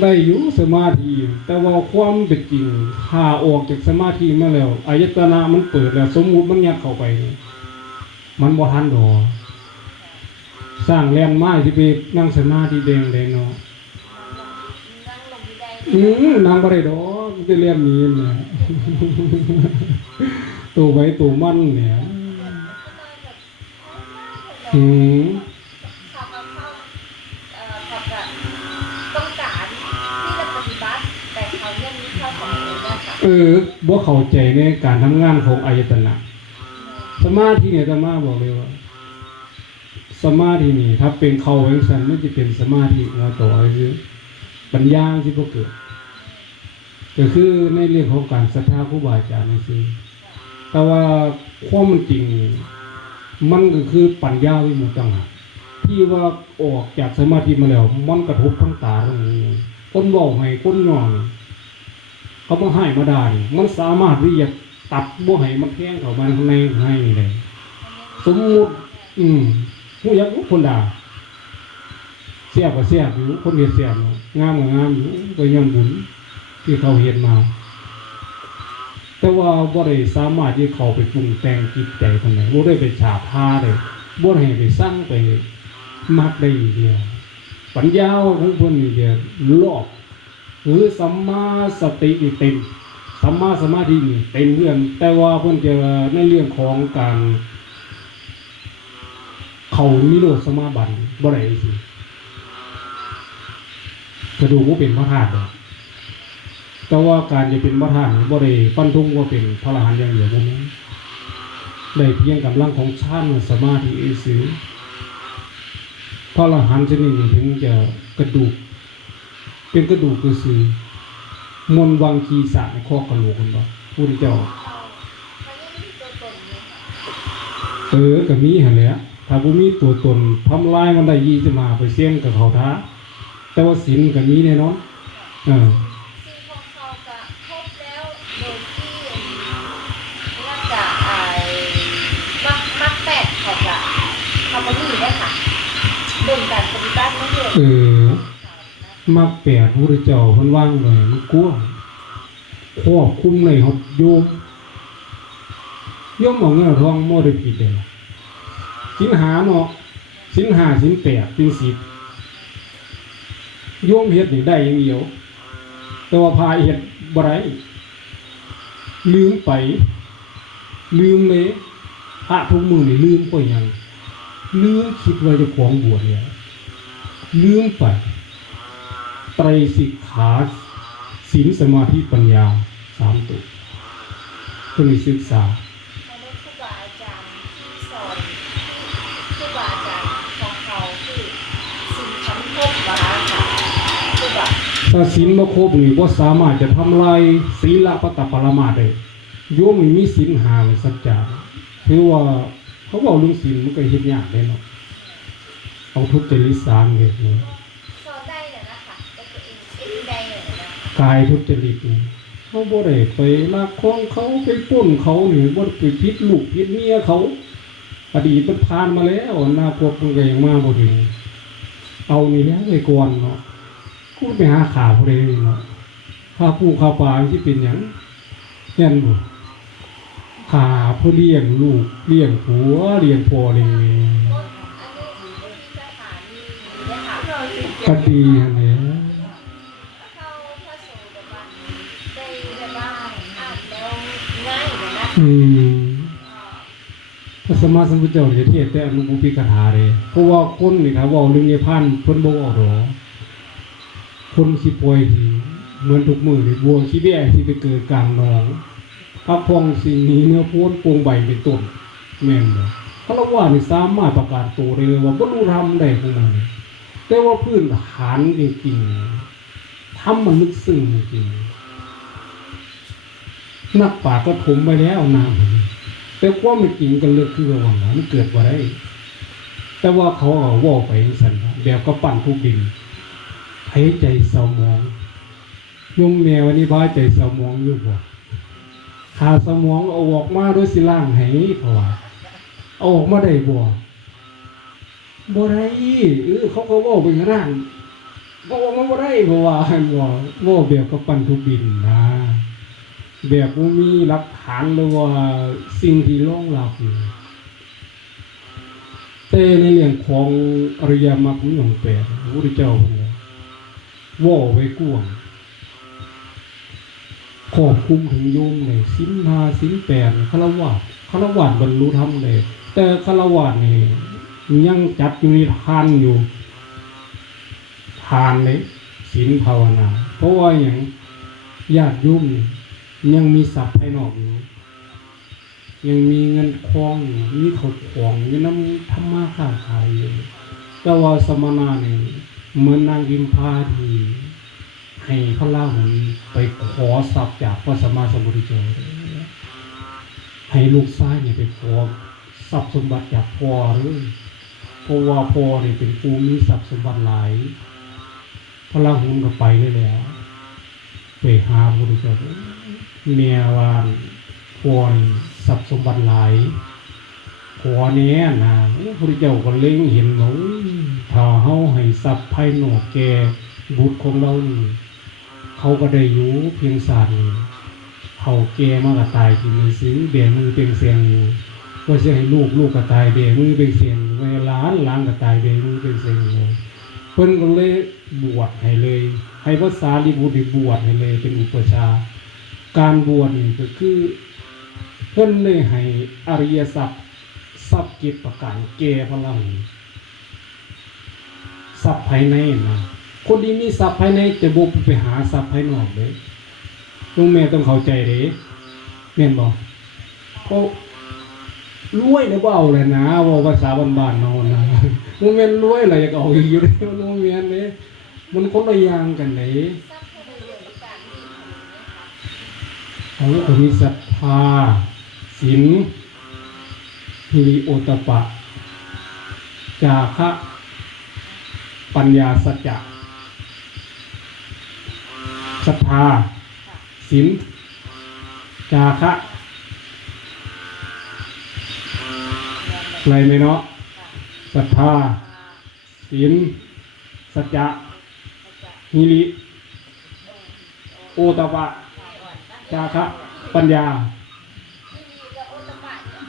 ได้อยู่สมาธิ แต่ว่าความเป็นจริงถ้าออกจากสมาธิมาแล้วอายตนะมันเปิดแล้ว สมมุติมันยัดเข้าไป มันบ่ทันดอกสร้างแลนด์ไม้ที่ไปนั่งสมาธิแดงเลยเนาะนั่งลงไม่ได้อืมนางบ่ได้ดอกมันจะเรียนนี้นะตัวไว้ตัวมันเนี่ยอืม ค่ะเอบ่เข้าใจในการทำงานของอายตนะ สมาธิเนี่ยจะมาบอกเลยว่า สมาธินี่ถ้าเป็นเขาเองสันมันจะเป็นสมาธิงอต่อคือปัญญาที่พวกเกิดก็คือในเรื่องของการศรัทธาครูบาอาจารย์นี่คือแต่ว่าความมันจริง มันก็คือปัญญาวิมุตติต่างหากที่ว่าออกจากสมาธิมาแล้ว มันกระทบทั้งตาทั้งหูคนบอกให้คนย่อง เขามาให้มาได่านี่มันสามารถที่จะตัดบ่ให้มันแทงเข้ามาข้างในให้เลย สมมุติ อืมผู้อยักษ์คนด่าเสียบก็เสียบอยู่คนเห็นเสียบงามก็งามอยู่ก็ย้อนบุญที่เขาเห็นมา แต่ว่าบ่ได้สามารถที่เขาไปปรุงแต่งจิตใจคนไหนบ่ได้ไปฉาบพาเลยบ่ได้ไปสร้างไปมักได้อีกเดียวปัญญาของเพิ่นนี่เดียวรอบ หรือสัมมาสติเต็มสัมมาสมาธินี่เต็มเรื่อง แต่ว่าเพิ่อนจะในเรื่องของการเขานิโรธสมาบันบ่ได้สิกระดูกว่าเป็นพระธาตุแต่ว่าการจะเป็นพระธาตุนี่บ่ได้ฟันธงว่าเป็นพระอรหันต์อย่างเดียวบ่แม่นได้เพียงกำลังของฌานสมาธิเอสือพระอรหันต์ชนิดนี้ถึงจะกระดูก เป็นกระดูกคือสือมนต์วังคีสะในข้อกระโหลกคนบ่พุทธเจ้าเขาเขายังมีตัวตนอยู่ค่ะเออก็มีหั่นแหละถ้าบ่มีตัวตนทำลายมันได้ยี่สิบห้าเปอร์เซ็นต์กับเขาท้า แต่ว่าศีลก็มีแน่นอนเออสิ่งของเขาจะครบแล้วโดยที่น่าจะไอ้มักมักแปดเขาจะทำมาดีได้ค่ะเบิ่งการปฏิบัติไม่เยอะเออ มักแปดพระเจ้าพิ่นว่างไว้มันกว้างครอบคุมในหดโยมโยมเอาเงินทองบ่ได้ผิดเลยสินหาเนาะสินหาสินแปดสินสิบโยมเฮ็ดนี่ได้ย่างเดียว แต่ว่าพายเฮ็ดบได้ลืมไป ลืมเลยพระทุกมือนี่ลืมก็ยังลืมคิดว่าจะของบวชเนี่ยลืมไป ไตรสิกขาศีลสมาธิปัญญาสามตัวเพื่อศึกษาเขาได้ครูบาอาจารย์ที่สอนครูบาอาจารย์ของเขาคือสิ่งคำพบวาค่ะครูบาถ้าศีลบ่ครบนี่ว่สามารถจะทำลายศีลปตปรมาได้โยมนี่มีศีลหาเลยสัจจะถือว่าเขาบอกเรื่องศีลมันก็เฮ็ดยากเลยเนาะเอาทุจริตสามเลยนี่ กายทุจริตนี่เขาบ่ได้ไปลักของเขาไปปล้นเขานี่บ่ได้ไปพิษลูกพิษเมียเขาอดีตมันผ่านมาแล้วอนาคตมันก็ยังมาบ่ถึงเอานี่แล้วไปก่อนเนาะกูไปหาข่าวผู้ใดเนาะข้าผู้ข้าปลาที่เป็นหยังเห็นบ่ขาเพื่อเลี้ยงลูกเลี้ยงผัวเลี้ยงพ่อเลี้ยงแม่ต้นอันนี้ที่สถานีเนี่ยค่ะเร อืมพระสมมาสัมพุทธเจ้าจะเทศแต่อนุบุพิกถาเลยเพราะว่าคนนี่ถ้าว้าเรื่องนิพพานเพิ่นบ่ออกดอคนสิป่วยทีเหมือนทุกมื้อนี่บัวขี้แบ่ที่ไปเกิดกลางหนองพระพองสิ่งนี้เนื้อพ้นปวงใบเป็นต้นแม่นบ่พระว่านี่สามารถประกาศตัวเลยว่าบรรลุธรรมได้ของมันแต่ว่าพื้นฐานจริงๆทำมันลึกซึ้งจริงๆ นักป่าก็ถมไปแล้วน้ำแต่ความเป็นจริงกันเลยคือระว่ามันเกิดว่าได้แต่ว่าเขาเอาว่าไปสันแบบก็ปั่นทุกดินหายใจเศร้ามองยมแมวันี่บ้าใจเศร้ามองอยู่บ่ขาสมองเอาออกมาด้วยสิล่างให้เพราะว่าเอาออกมาได้บ่บ่ได้เออเขาก็ว่าเป็นร่างบ่มันบ่ได้เพราะว่าบ่บ่แบบกับปั่นทุบินนะ แบบบ่มีหลักฐานหรือว่าสิ่งที่รองรับแต่ในเรื่องของอริยมรรคมีองค์แปดพระพุทธเจ้าเพิ่นก็เว่าไว้กว้างครอบคุมถึงโยมเลยสินหาสินแปดคาวะคาราวะบรรลุธรรมเลยแต่คารวะนี่ยังจัดอยู่ในทานอยู่ทานเลยศีลภาวนา เพราะว่าอย่างญาติโยมนี่ ยังมีทรัพย์ภายนอกอยู่ยังมีเงินคลองอยู่มีเขาของอยู่น้ำธรรมะค้าขายอยู่แต่ว่าสมณะนี่เหมือนนางกิมพาทีให้พระราหุลไปขอทรัพย์จากพระสัมมาสัมพุทธเจ้าให้ลูกชายเนี่ยไปขอทรัพย์สมบัติจากพ่อเลยเพราะว่าพ่อเนี่ยเป็นผู้มีทรัพย์สมบัติหลายพระราหุลก็ไปเลยแล้ว ไปหาพระพุทธเจ้าเมียวานพวนทรัพย์สมบัติหลายขอเนี้ยนะพระเจ้าก็เล็งเห็นว่าอุ้ยถ้าเฮาให้ทรัพย์ภายนอกแก่บุตรของเรานี่เขาก็ได้อยู่เพียงศาสตร์นี่เขาแก่มากก็ตายที่มีสิงเบี่ยมือเป็นเสียงอยู่ก็จะให้ลูกลูกก็ตายเบี่ยมือเป็นเสียงเวลาหลานก็ตายเบี่ยมือเป็นเสียงอยู่เพิ่นก็เลยบวชให้เลย ให้ภาษาลิบุตรบวชให้เลยเป็นอุปชา การบวชนี่ก็คือ เพิ่นเลยให้อริยสัจทรัพย์กิจประการแก่พลังทรัพย์ภายในนะคนที่มีทรัพย์ภายในจะบุกไปหาทรัพย์ภายนอกเลยลุงแม่ต้องเข้าใจเด้แม่นบ่เพรารวยเนี่ยบ่เอาเลยนะว่าภาษาบ้านๆนาะนะมันแม่รวยอะไรอยากเอาอยู่เด้อมันบ่แม่นเด้ มันคนละอย่างกันเด้ทราบแค่ในเรื่องของการมีขนมนะคะเขาก็มีศรัทธาศีลฮิริโอตปะ จาคะ ปัญญาสัจจะศรัทธาศีลจาคะอะไรไหมเนาะศรัทธาศีลสัจจะ ฮิริโอตปะจาคะปัญญา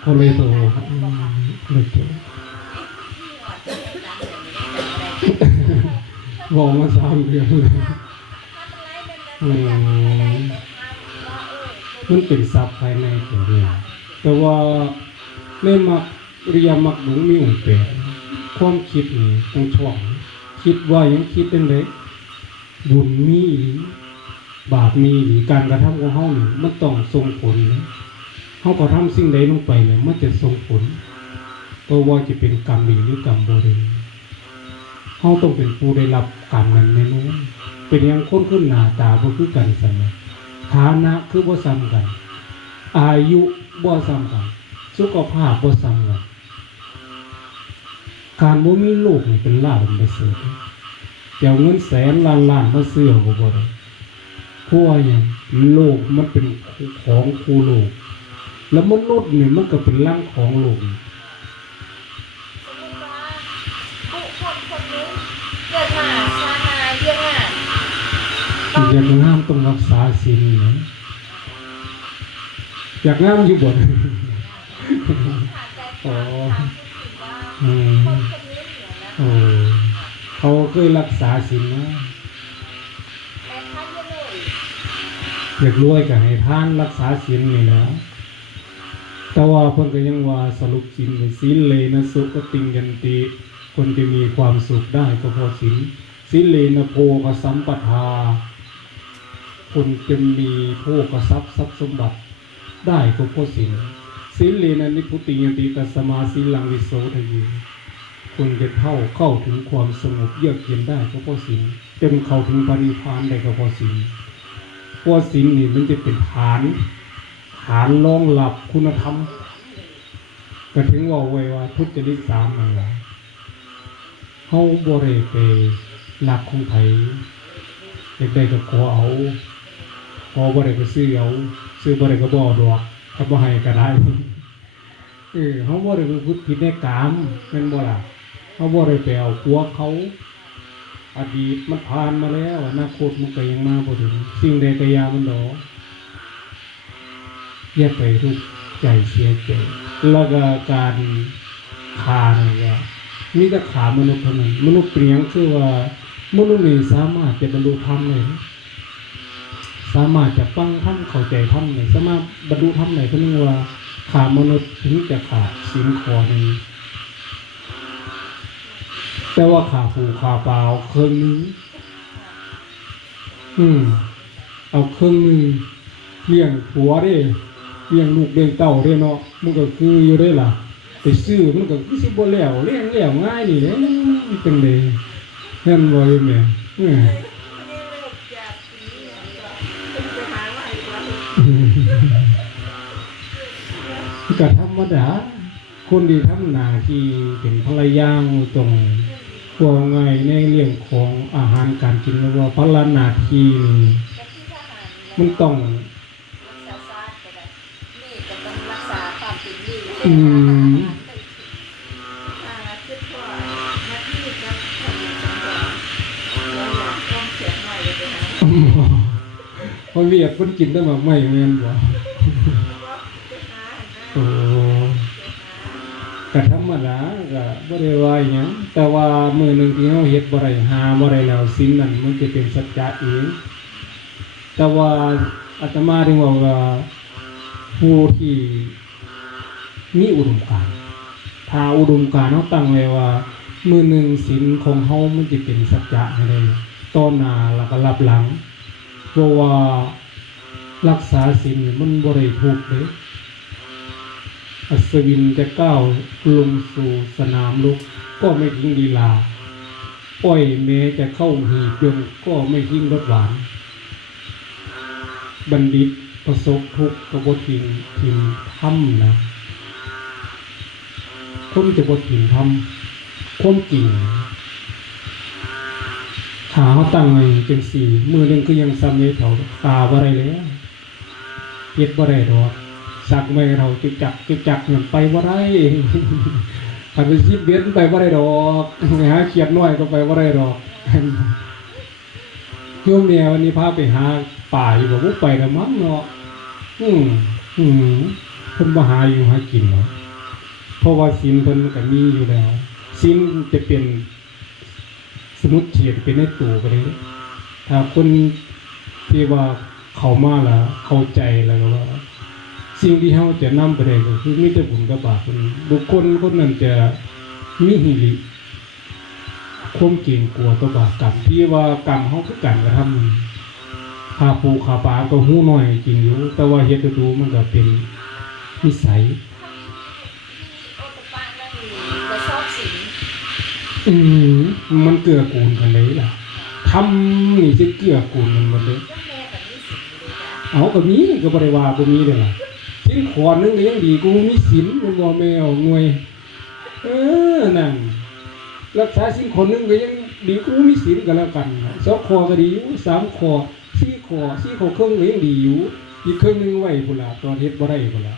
โคเลโตครับเลโตบอกมาสามเดือนเลยมันเป็นศัพท์ภายในตัวเองแต่ว่าในมักเรียมักหลงมีองค์แปดความคิดนี่ต้องช่องคิดว่ายังคิดเป็นเลย บุญมีบาปมีหรือการกระทำของเฮานี่มันต้องส่งผลเฮาก็ทำสิ่งใดลงไปเนี่ยมันจะส่งผลเพราะว่าจะเป็นกรรมดีหรือกรรมบ่ดีเฮาต้องเป็นผู้ได้รับกรรมนั้นแน่นอนเป็นอย่างคนขึ้นหน้าตาบ่คือกันซั่นนะฐานะคือบ่ซ้ำกัน อายุบ่ซ้ำกันสุขภาพบ่ซ้ำกันการบ่มีลูกนี่เป็นลาบเป็นเสริฐ เดี๋ยวเงินแสนล้านล้านมาซื้อก็บ่ได้เพราะว่าอย่างโลกมันเป็นของคูโลก แล้วมนุษย์นี่มันก็เป็นร่างของโลกสมมติว่าบุคคลคนนึงเกิดมาชาติมาเยี่ยงอะต้องอยากงามต้องรักษาศีลนะอยากงามอยู่บน ขาดใจความทางที่ถือว่า อืม คนคนนี้เหนือนะ โอ้ เคยรักษาศีลนะแต่ท่านยังเลยอยากรวยก็ให้ทานรักษาศีลนี่นะแต่ว่าเพิ่นก็ยังว่าสรุปศีลเป็นศีลเลยนะสุขติงยันติคนจะมีความสุขได้ก็เพราะศีลศีลเลนะโพกสัมปทา คนจะมีโภกทรัพย์ทรัพย์สมบัติได้ก็เพราะศีลศีลเลนะนิพุติยันติตัสมาศีลังวิโสทะเย คนจะเข้าเข้าถึงความสงบเยือกเย็นได้ก็เพราะศีลจนเข้าถึงปณิพานได้ก็เพราะศีลเพราะศีลนี่มันจะเป็นฐานฐานรองรับคุณธรรมก็ถึงว่าไว้ว่าทุจริตสามนั่นแหละเฮาบ่ได้ไปลักของไผเด็กได้ก็ขอเอาขอบ่ได้ก็ซื้อเอาซื้อบ่ได้ก็บ่เอาดอกถ้าบ่ให้ก็ได้เออเฮาบ่ได้ไปพูดผิดในกามแม่นบ่ล่ะ เฮาบ่ได้ไปเอาผัวเขา อดีตมันผ่านมาแล้วอนาคตมันก็ยังมาบ่ถึงสิ่งใดก็ยามันดอกอย่าไปทุกใจเสียใจแล้วก็การขาเนี่ยก็มีแต่ขามนุษย์เท่านั้นมนุษย์เปลี่ยนคือว่ามนุษย์นี่สามารถจะบรรลุธรรมเลยสามารถจะฟังธรรมเข้าใจธรรมเลยสามารถบรรลุธรรมไหนก็นึกว่าขามนุษย์ถึงจะขาดสินขอหนึ่ง แต่ว่าขาผูขาเปล่าเครื่องหนึงอืมเอาเครื่องหนึงเลี้ยงผัวเด้เลี้ยงลูกเลี้ยงเต้าเด้เนาะมันก็คืออยู่ได้ล่ะไปซื้อมันก็คือสิบ่แล้วเลี้ยงแล้วง่ายนี่เด้จังได๋เห็นบ่อยู่แม่เออก็ธรรมดาคนที่ทำหนาที่เป็นภรรยาตรง วกไงในเรื่องของอาหารการกินแล้วว่าพระหนาทีนี่จะที่ทหารมันต้องรักษาชาติก็ได้นี่ก็ต้องรักษาความเป็นอยู่อืมอ่าคิดว่านักที่จะทำอย่างไรเราอยากต้องเสียงใหม่เลยนะเพราะเวียดคนกินได้แบบไม่แม่นบ่ ว่าไปหา โอ้ ก็ธรรมดาก็บ่ได้ว่าหยังแต่ว่ามือหนึ่งที่เฮาเฮ็ดบ่ได้หาบ่ได้แล้วสิ่งนั้นมันจะเป็นสัจจะเองแต่ว่าอาตมาถึงว่าว่าผู้ที่มีอุดมการถ้าอุดมการเขาตั้งไว้ว่า มือหนึ่งศีลของเฮามันจะเป็นสัจจะให้ได้ต้นหนาแล้วก็รับหลังเพราะว่ารักษาศีลมันบ่ได้ถูกเลย อัศวินจะก้าวลงสู่สนามรบก็ไม่ทิ้งลีลา อ้อยแม้จะเข้าหีบยนก็ไม่ทิ้งรสหวาน บัณฑิตประสบทุกข์กบทิงทิมถ้ำนะคนจะบทิมทำความจริงขาเขาตั้งไว้จังสี่มือหนึงคือยังซ้ำในแถวตาบ่ไรแล้วเย็ดบ่ไรดอก สักไม่เราจุกจักจุกจักเงินไปบ่ไรถ้าเป็นซีเบียนไปบ่ไรดอกไปหาเขียดน้อยก็ไปบ่ไรดอกโยมเนี่ยวันนี้พาไปหาป่าอยู่บอกว่าไปล้วมั้งเนาะอืมอืมเพิ่นมาหาอยู่หากินเนาะเพราะว่าศีลเพิ่นก็มีอยู่แล้วศีลจะเป็นสมุดเฉียดเป็นในตัวก็ได้ถ้าคนที่ว่าเข้ามาแล้วเข้าใจแล้วว่า สิ่งที่เฮาจะนำไปได้ก็คือมีแต่บุญกับบาปเพิ่นบุคคลคนนั้นจะมีหิริความเก่งกลัวต่อบาปกรรมที่ว่ากรรมเขาคือการกระทำขาปูขาปลาก็หู้น้อยจริงอยู่ แต่ว่าเฮ็ดดูมันก็เป็นนิสัยอืมมันเกื้อกูลกันเลยล่ะทำนี่สิเกื้อกูลมันหมดเลยก็แม่กับนี่สิงเลยจ้ะเอาก็มีก็บ่ได้ว่าบ่มีเด้อล่ะ สินขอนึงก็ยังดีกูมีศีลมันบ่แม่เอาหน่วย เออนั่นรักษาสิ่งคนนึงก็ยังดีกูมีศีลก็แล้วกันสองคอก็ดีอยู่สามคอสี่คอสี่คอเครึ่องก็ยังดีอยู่อีกเครึ่องหนึงไว้พุ่นละตอนเฮ็ดบ่ได้พุ่นละ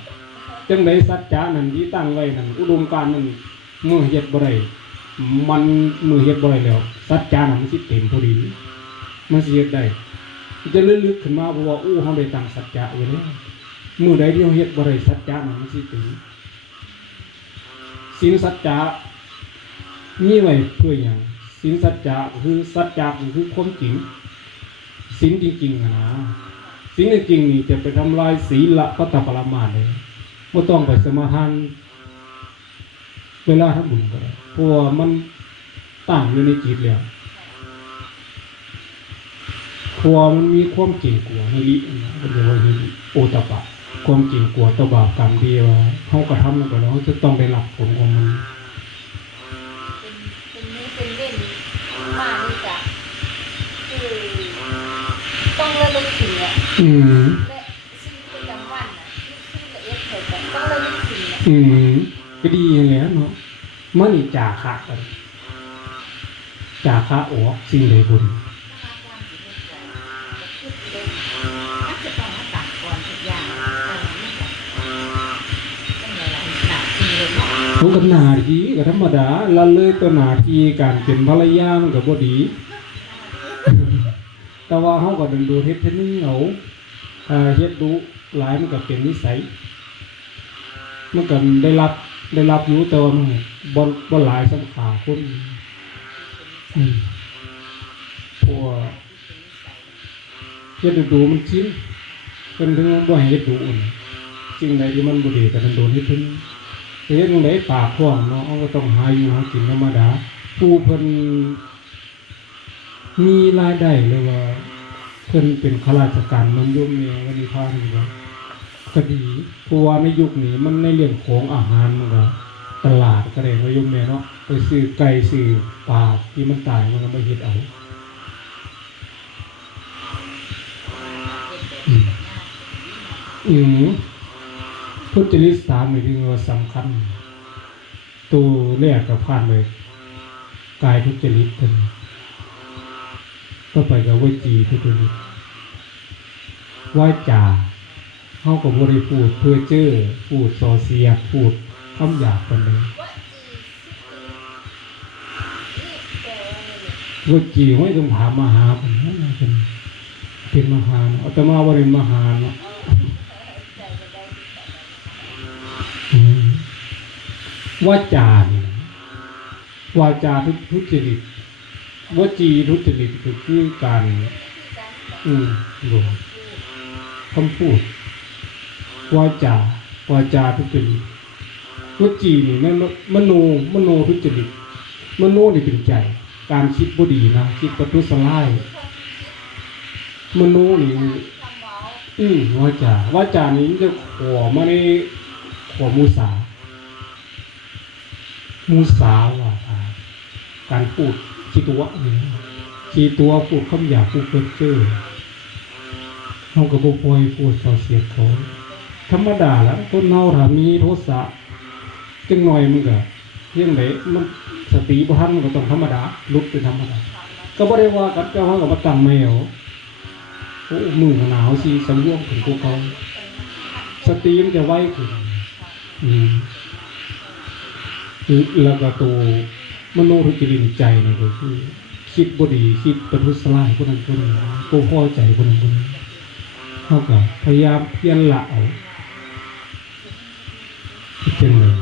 จังไดสัจจะนั่นที่ตั้งไว้นั่นอุดมการนั่นเมื่อเฮ็ดบ่ได้มันมือเฮ็ดบ่ได้แล้วสัจจะนั่นมันสิเต็มพอดีมันสิเฮ็ดได้มันจะลึกๆขึ้นมาเพราะว่าอู้เฮาได้ตั้งสัจจะไว้แล้ว มือใดที่เฮาเฮ็ดบ่ได้สัจจะมันสิเต็มศีลสัจจะมีไว้เพื่ออย่างสินสัจจะคือสัจจะคือความจริงสินจริงๆอะนะสินจริงๆนี่จะไปทำลายศีลละพัตปรมาเลยไม่ต้องไปสมาทานเวลาทำบุญก็ได้เพราะมันตั้งอยู่ในจิตแล้วเพราะว่ามันมีความเก่งกลัวฮิรินเรียกว่าฮิริโอตปะ ความเก่งกลัวต่อบาปกรรมที่ว่าเขากระทำลงไปแล้วเขาจะต้องได้รับผลของมันเป็นเป็นนี้เป็นเล่นมานี่จ้ะคือต้องระลึกถึงอะอืมและชีวิตประจำวันน่ะชีวิตละเอียดเถิดแต่ต้องระลึกถึงอะอืมก็ดีอย่างแล้วเนาะมันนี่จาคะกันจาคะออกสิ่งใดบุญ ทุกกันหนาทีก็ธรรมดาละเลยตัวหนาทีการเป็นภรรยามันก็บ่ดี แต่ว่าเฮาก็ดึงดูเฮ็ดเท่นึงเอาเฮ็ดดูหลายมันก็เป็นนิสัยมันก็ได้รับได้รับอยู่แต่ว่ามันบ่บ่หลายสำขาคนพวเฮ็ดดูมันชินเพิ่นถึงบ่ให้เฮ็ดดูอุ่นสิ่งใดที่มันบ่ดีก็ต้องโดนเฮ็ดเพิ่นแต่ เฮ็ดจังไดปากท้องเนาะก็ต้องหาอยู่หากินธรรมดาผู้เพิ่นมีรายได้หรือว่าเพิ่นเป็นข้าราชการมันยุ่มเมียวันนี้พาที่ว่าก็ดีเพราะว่าในยุคนี้มันในเรื่องของอาหารมันก็ตลาดก็ได้ว่ายุ่มเมียเนาะไปซื้อไก่ซื้อปลาที่มันตายมันก็มาเฮ็ดเอาอืมอืม พุทธลิสามนี่ที่ว่าสำคัญ ตัวแรกก็ผ่านเลยกายทุจริตกันก็ไปกับวจีทุจริตว่าจาเข้ากับบริพูดเพื่อเจ้อพูดโซเสียพูดคำหยาบกันเลยวจีไรเนี่ยวจีไม่ต้องถามมหาเป็นนั่นนะเป็นมหานาะอาตมาว่าเป็นมหาเนาะ วาจาเนี่ยวาจาทุทจริตวจีทุจริตคือการที่การอืมรวมคำพูดวาจาวาจาทุจริตวจีนี่นั่นมโนมโนทุจริตมโนนี่เป็นใจ การคิดบ่ดีนะคิดประทุษร้ายมโนนี่อืมวาจาวาจานี้จะขอมาในขอมูสา มูสาวาทาการพูดคิดตัวนี่คิดตัวพูดคำหยาบพูดเพ้อเจ้อเขาก็บ่ปล่อยพูดเส่อเสียดเขาธรรมดาและคนเฮาถามีโทสะจังหน่อยมันก็เรื่องไหนมันสติบ่ทันมันก็ต้องธรรมดาลุดเป็นธรรมดาก็บ่ได้ว่ากันเจ้าเฮาก็มาตั้งแมวโอ้มือหนาวสิสำรวมถึงพวกเขาสติมันจะไวขึ้นอืม แล้วก็ตัวมโนรุจริตใจนี่ก็คือคิดบ่ดีคิดประทุษร้ายผู้นั้นผู้นี้บ่พอใจผู้นั้นผู้นี้เฮาก็พยายามเพียรละเอาเป็นเลย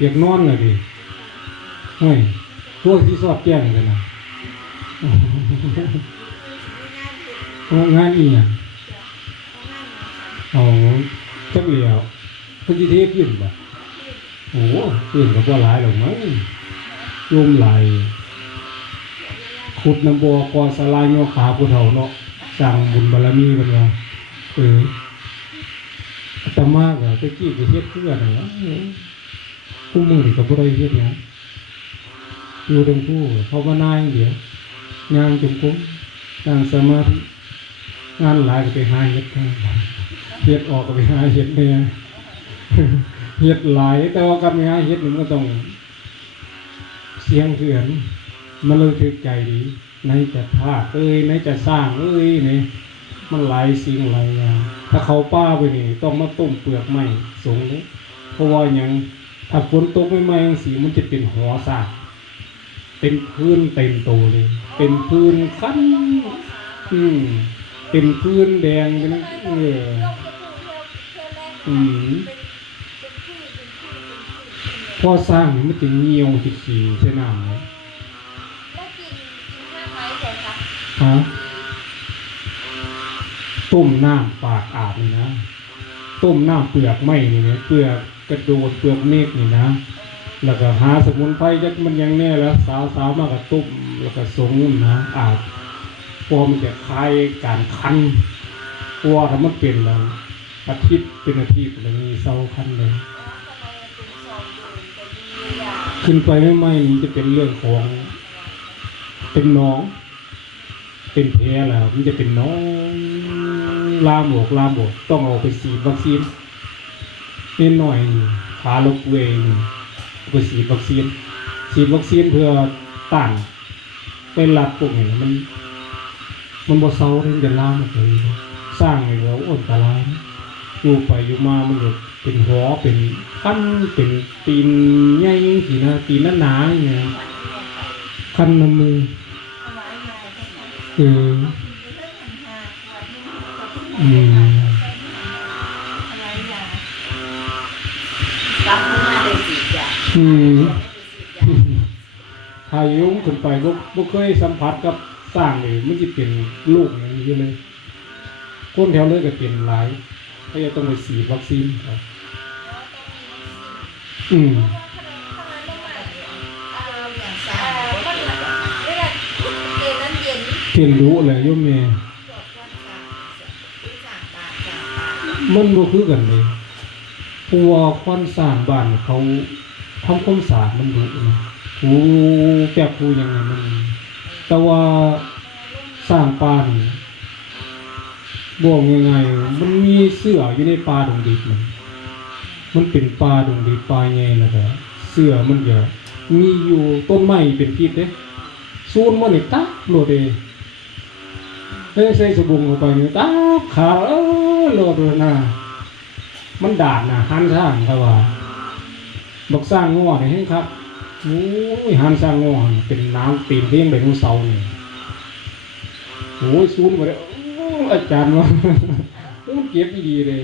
อยากนอนน่ะดิเฮ้ยตัวที่สอดแจ้งกันนะมีงานเป็นเอางานอีหยังเอางานมาเอาจักเหลียวเพิ่นสิเทขึ้นบ่ โอ้ขึ้นก็บ่หลายหรอกมั้งรวมหลขุดน้ำบ่อก่อสลายโยขาผู้เฒ่าเนาะสร้างบุญบารมีเพิ่นว่าเอออาตมาก็ตะกี้ก็เฮ็ดคือนนั่นะผู้มือนี่ก็บ่ได้เฮ็ดหยังอยู่ตรงผู้ภาวนาอย่างเดียวย่างจงกรมนั่งสมาธิงานหลายก็ไปหาเฮ็ดเท่านั้นเฮ็ดออกก็ไปหาเฮ็ดเนี่ย เฮ็ดหลายแต่ว่าการไปหาเฮ็ดนี่มันก็ต้อง เสียงเถือนมันเลยถึกใจดีในจะธาเอ้ยในจะสร้างเอ้ยนี่มันหลายสิ่งหลายอย่างถ้าเขาป้าไปนี่ต้องมาต้มเปลือกไม้สูงเพราะว่าหยังถ้าฝนตกไม่ไม้จังสีมันจะเป็นหอสางเป็นพื้นเต็มโตเลย เป็นพื้นคันอืมเป็นพื้นแดงเป็นเอออืม พอสร้างนี่มันจะเงียวจะขี่ใช่น้ำเลยแล้วกินกินข้าวไหมเถอะคะฮะต้มน้ำปากอาบนี่นะ ต้มน้ำเปลือกไม้นี่นะเปลือกกระโดดเปลือกเมฆนี่นะ แล้วก็หาสมุนไพรจักมันยังแน่แล้ว สาวสาวมากกับต้มแล้วก็สงนะอาบพอมันจะคลายการคันกลัวถ้ามันเป็นแล้วอาทิตย์เป็นอาทิตย์เลยมีเศร้าคันเลย ขึ้นไปไม่ไหมนี่จะเป็นเรื่องของเป็นน้อง เป็นแผลแล้วมันจะเป็นน้องลามบวกลามบวกต้องเอาไปฉีดวัคซีนนิดหน่อยขาลกเวงไปฉีดวัคซีนฉีดวัคซีนเพื่อต้านเป็นหลัดพวกนี้มัน มันบ่เซาเรื่องจะลามออกไปสร้างให้เราอันตรายอยู่ไปอยู่มามันก็ เป็นหัวเป็นขั้นเป็นตีนใหญ่สินะตีนหนาๆเงี้ยคันน้ำมือเออกินไปเรื่อยอืมอืมเดี๋ยวไม่ได้สิจ้ะถ้ายุ่งขึ้นไปบ่บ่เคยสัมผัสกับสร้างนี่มันสิเป็นลูกอย่างนี้เลยคนแถวเลยก็เป็นหลายก็จะต้องไปฉีดวัคซีนครับ อืมเราอย่างสาอ่ามก็มันเวลาเกณฑ์นั้นเย็นเรียนรู้เลยโยมแม่มันบ่คือกันเลยเพราะว่าควันสร้างบ้านเขาทำความสะอาดมันดุนะโอ้แก้คูยังไงมัน แต่ว่าสร้างป่านี่บอกยังไงมันมีเสืออยู่ในป่าดงดิบมัน มันเป็นป่าดงดิบป่าใหญ่แล้วก็เสือมันจะมีอยู่ต้นไม้เป็นพิษเด้ซูนมันนี่ตักโลดเด้เฮ้ยใส่สบุงเข้าไปนี่ตักขาเออโลดเลยนะมันด่าดนะหันสร้างเขาว่าบอกสร้างงอเนี่ยเห็นครับโอ้ยหันสร้างงอเป็นน้ำตีนเลี้ยงไดโนเสาร์นี่โอ้ยซูนมาเลยโอ้อาจารย์ว่าโอ้เก็บดีเลย